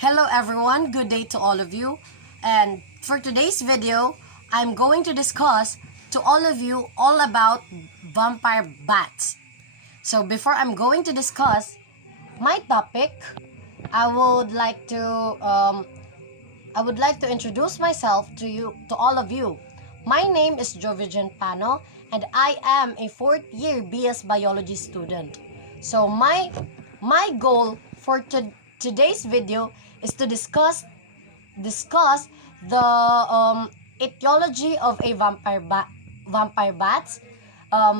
Hello everyone, good day to all of you. And for today's video, I'm going to discuss to all of you all about vampire bats. So before I'm going to discuss my topic, I would like to introduce myself to all of you. My name is Joeviegen Pano and I am a 4th year BS biology student. So my goal for today's video is to discuss the etiology of a vampire bats,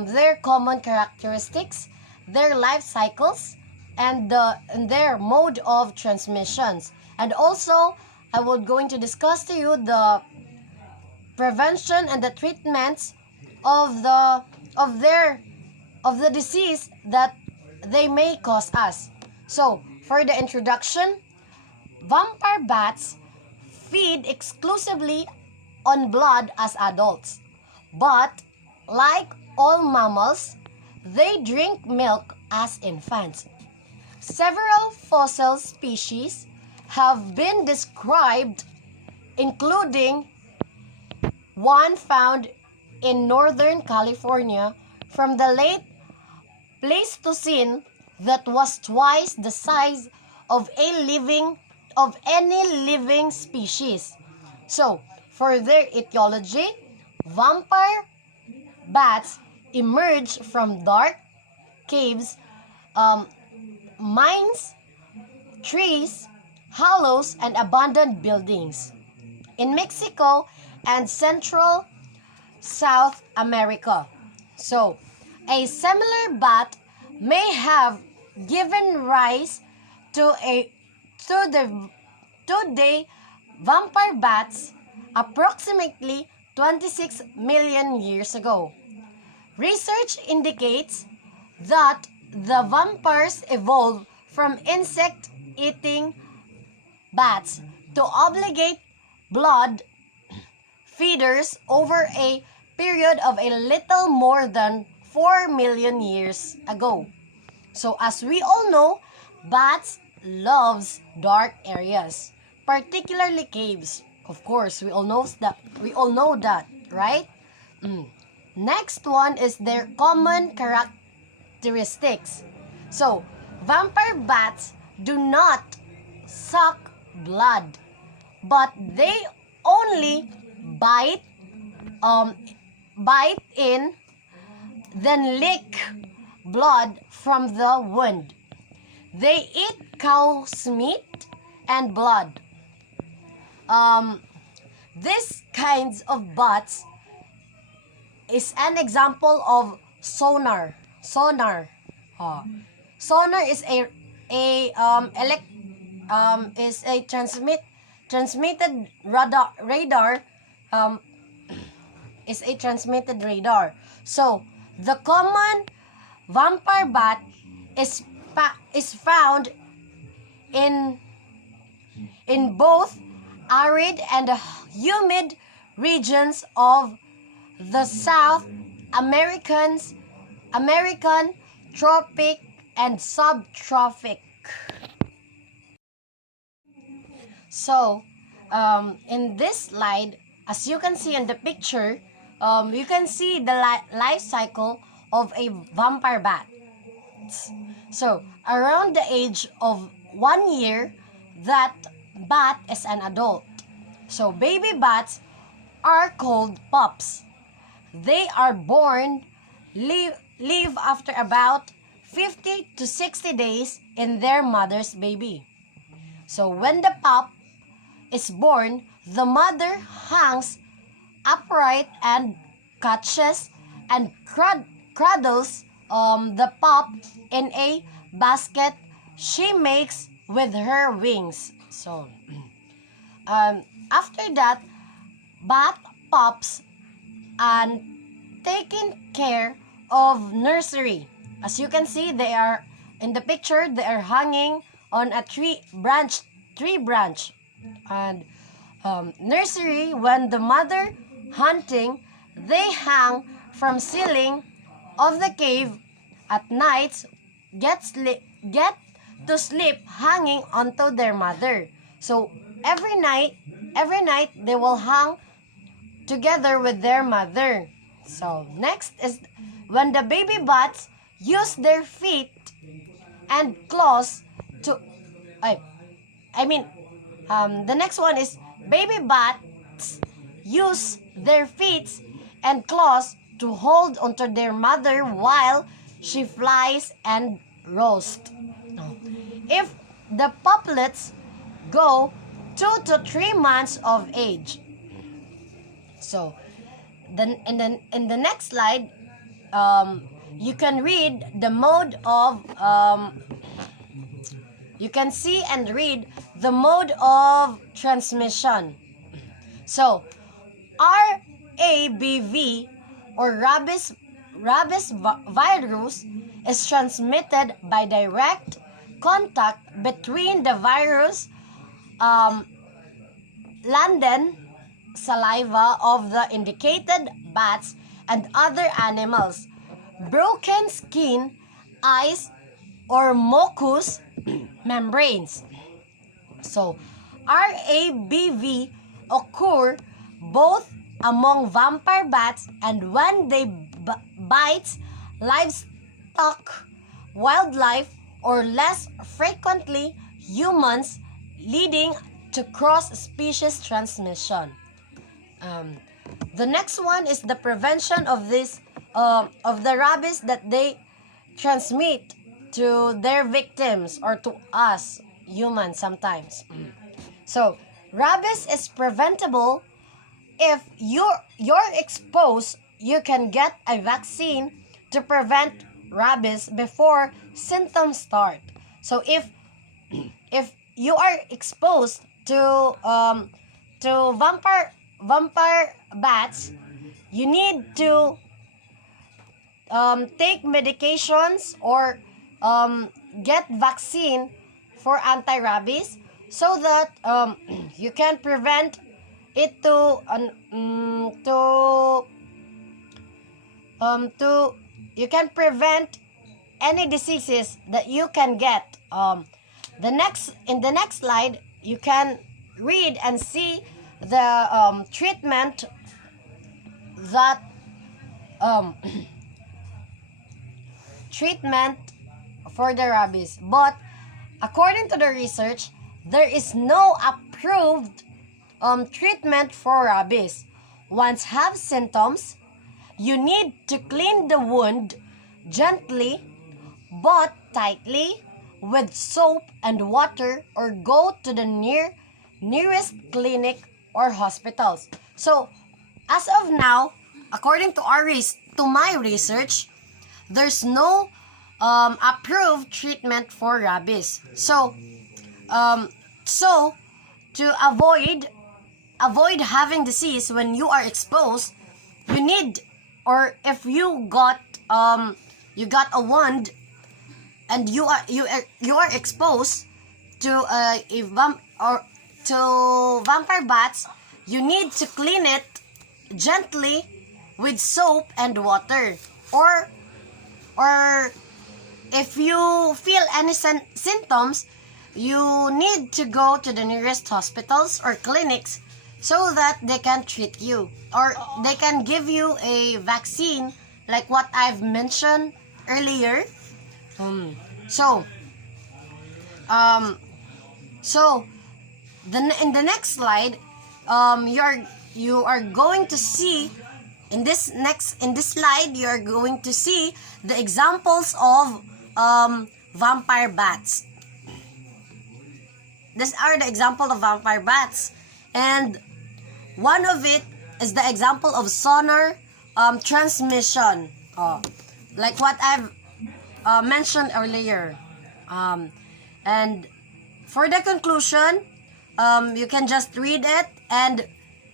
their common characteristics, their life cycles, and their mode of transmissions. And also, I will going to discuss to you the prevention and the treatments of the disease that they may cause us. So, for the introduction, vampire bats feed exclusively on blood as adults. But, like all mammals, they drink milk as infants. Several fossil species have been described, including one found in Northern California from the late Pleistocene that was twice the size of any living species. So, for their etiology, vampire bats emerge from dark caves, mines, trees, hollows, and abandoned buildings in Mexico and Central South America. So, a similar bat may have given rise to the vampire bats approximately 26 million years ago. Research indicates that the vampires evolved from insect-eating bats to obligate blood feeders over a period of a little more than 4 million years ago. So as we all know, bats loves dark areas, particularly caves. Of course, we all know that, right? Next one is their common characteristics. So, vampire bats do not suck blood, but they only bite in, then lick blood from the wound. They eat cow's meat and blood. This kinds of bats is an example of sonar. Sonar is a transmitted radar. Is a transmitted radar. So the common vampire bat is found in both arid and humid regions of the South American tropic and subtropic. So, in this slide, as you can see in the picture, you can see the life cycle of a vampire bat. So, around the age of 1 year, that bat is an adult. So, baby bats are called pups. They are born, live after about 50 to 60 days in their mother's baby. So, when the pup is born, the mother hangs upright and catches and cradles the pup in a basket she makes with her wings. So, after that, bat pups and taken care of nursery. As you can see, they are in the picture. They are hanging on a tree branch, and nursery. When the mother hunting, they hang from ceiling of the cave at nights. Get to sleep hanging onto their mother. So every night they will hang together with their mother. So next is when the baby bats use their feet and claws to the next one is baby bats use their feet and claws to hold onto their mother while she flies and roasts. If the puplets go 2 to 3 months of age. So, then in the next slide, you can read the mode of you can see and read the mode of transmission. So, RABV or rabies virus is transmitted by direct contact between the virus landen saliva of the indicated bats and other animals, broken skin, eyes, or mucous membranes. So, RABV occur both among vampire bats and when they bite livestock, wildlife, or less frequently humans, leading to cross-species transmission. The next one is the prevention of this of the rabies that they transmit to their victims or to us humans sometimes. So rabies is preventable if you're exposed. You can get a vaccine to prevent rabies before symptoms start. So if you are exposed to vampire bats, you need to take medications or get vaccine for anti-rabies so that you can prevent it to you can prevent any diseases that you can get. In the next slide, you can read and see the treatment that treatment for the rabies. But according to the research, there is no approved treatment for rabies. Once have symptoms, you need to clean the wound gently but tightly with soap and water or go to the nearest clinic or hospitals. So, as of now, according to my research, there's no approved treatment for rabies. So to avoid having disease when you are exposed, you need, or if you got a wound and you are exposed to to vampire bats, you need to clean it gently with soap and water, or if you feel any symptoms, you need to go to the nearest hospitals or clinics so that they can treat you or they can give you a vaccine like what I've mentioned earlier. So in the next slide, you are going to see in this slide, you are going to see the examples of vampire bats. These are the example of vampire bats, and one of it is the example of sonar transmission, like what I've mentioned earlier. And for the conclusion, you can just read it, and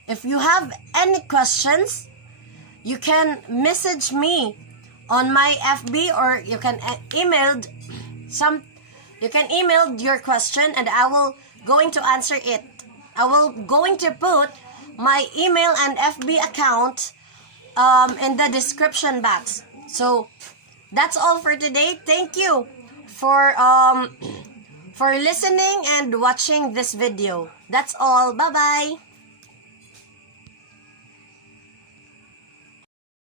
if you have any questions, you can message me on my FB, or you can email your question and I will going to answer it. I will going to put my email and FB account in the description box. So that's all for today. Thank you for for listening and watching this video. That's all. Bye-bye!